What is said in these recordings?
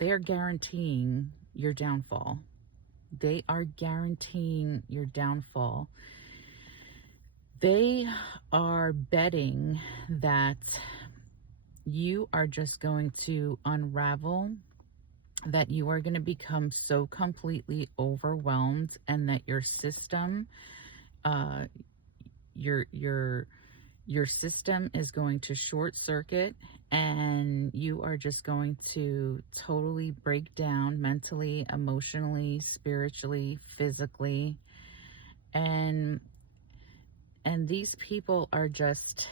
they are guaranteeing your downfall. They are guaranteeing your downfall. They are betting that you are just going to unravel, that you are going to become so completely overwhelmed, and that your system, uh, your your your system is going to short circuit, and you are just going to totally break down mentally, emotionally, spiritually, physically. And and these people are just,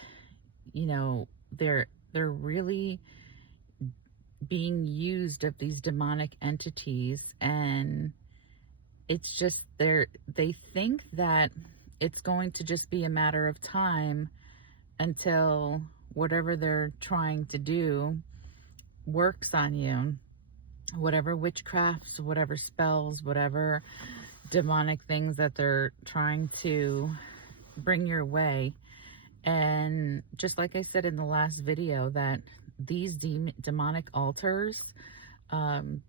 they're really being used of these demonic entities. And it's just they think that it's going to just be a matter of time until whatever they're trying to do works on you. Whatever witchcrafts, whatever spells, whatever demonic things that they're trying to bring your way. And just like I said in the last video, that these demonic altars,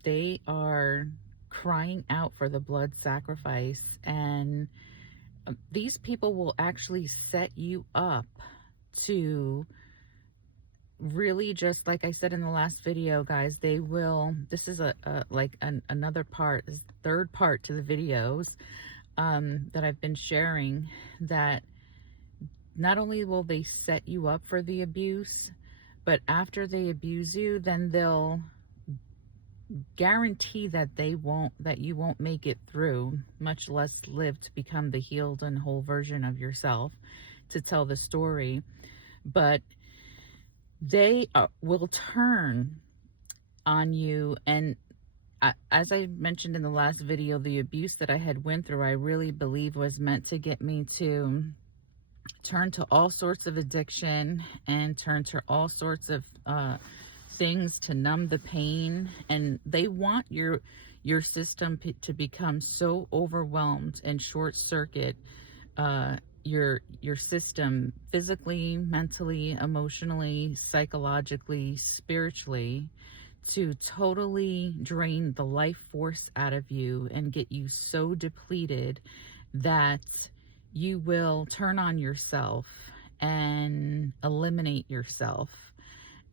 they are crying out for the blood sacrifice. And these people will actually set you up to really, just like I said in the last video, guys, they will, this is another part, this third part to the videos that I've been sharing, that not only will they set you up for the abuse, but after they abuse you, then they'll guarantee that you won't make it through, much less live to become the healed and whole version of yourself to tell the story. But they will turn on you. And as I mentioned in the last video, the abuse that I had went through, I really believe was meant to get me to turn to all sorts of addiction and turn to all sorts of things to numb the pain. And they want your system to become so overwhelmed and short circuit your system, physically, mentally, emotionally, psychologically, spiritually, to totally drain the life force out of you and get you so depleted that you will turn on yourself and eliminate yourself,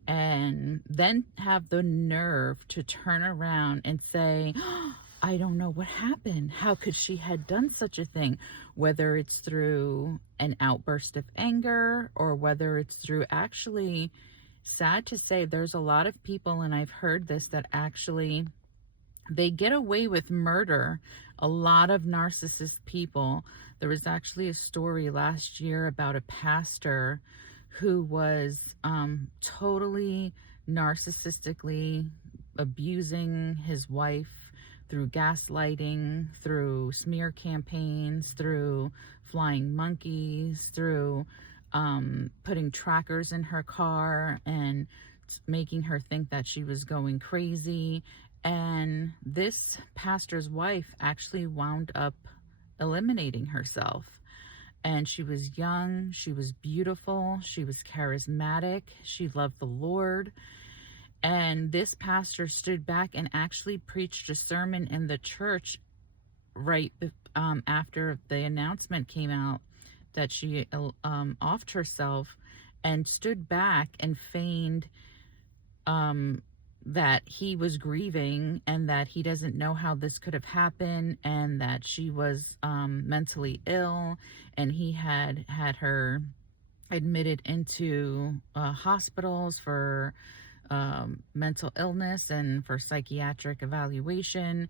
and then have the nerve to turn around and say, oh, I don't know what happened. How could she had done such a thing? Whether it's through an outburst of anger, or whether it's through, actually, sad to say, there's a lot of people, and I've heard this, that actually they get away with murder. A lot of narcissist people. There was actually a story last year about a pastor who was totally narcissistically abusing his wife through gaslighting, through smear campaigns, through flying monkeys, through putting trackers in her car and making her think that she was going crazy. And this pastor's wife actually wound up eliminating herself. And she was young, she was beautiful, she was charismatic, she loved the Lord. And this pastor stood back and actually preached a sermon in the church right after the announcement came out that she offed herself, and stood back and feigned that he was grieving, and that he doesn't know how this could have happened, and that she was mentally ill, and he had her admitted into hospitals for mental illness and for psychiatric evaluation,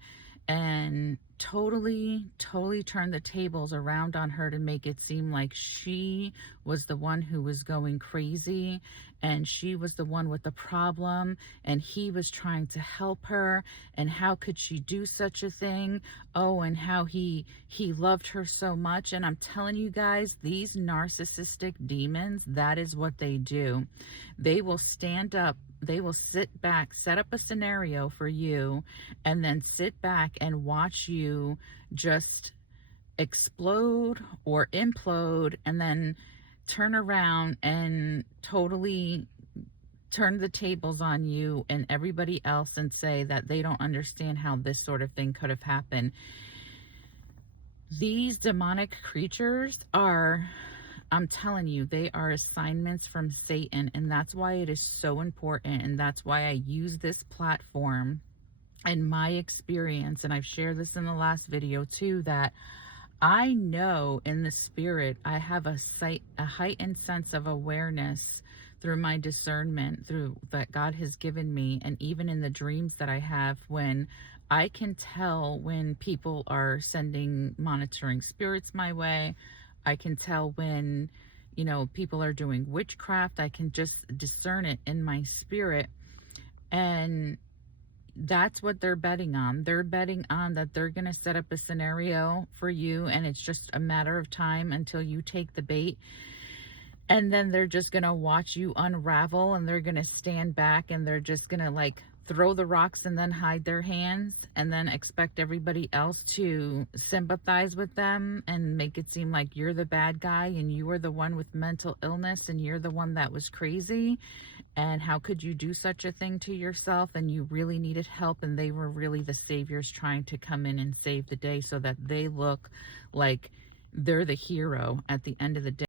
and totally turned the tables around on her to make it seem like she was the one who was going crazy, and she was the one with the problem, and he was trying to help her, and how could she do such a thing? Oh, and how he loved her so much. And I'm telling you guys, these narcissistic demons, that is what they do. They will stand up, they will sit back, set up a scenario for you, and then sit back and watch you just explode or implode, and then turn around and totally turn the tables on you and everybody else and say that they don't understand how this sort of thing could have happened. These demonic creatures are, I'm telling you, they are assignments from Satan, and that's why it is so important, and that's why I use this platform and my experience, and I've shared this in the last video too, that I know in the spirit I have a heightened sense of awareness through my discernment through that God has given me, and even in the dreams that I have, when I can tell when people are sending monitoring spirits my way. I can tell when, people are doing witchcraft. I can just discern it in my spirit. And that's what they're betting on. They're betting on that they're going to set up a scenario for you, and it's just a matter of time until you take the bait. And then they're just going to watch you unravel, and they're going to stand back, and they're just going to like throw the rocks and then hide their hands, and then expect everybody else to sympathize with them and make it seem like you're the bad guy and you were the one with mental illness and you're the one that was crazy. And how could you do such a thing to yourself? And you really needed help, and they were really the saviors trying to come in and save the day so that they look like they're the hero at the end of the day.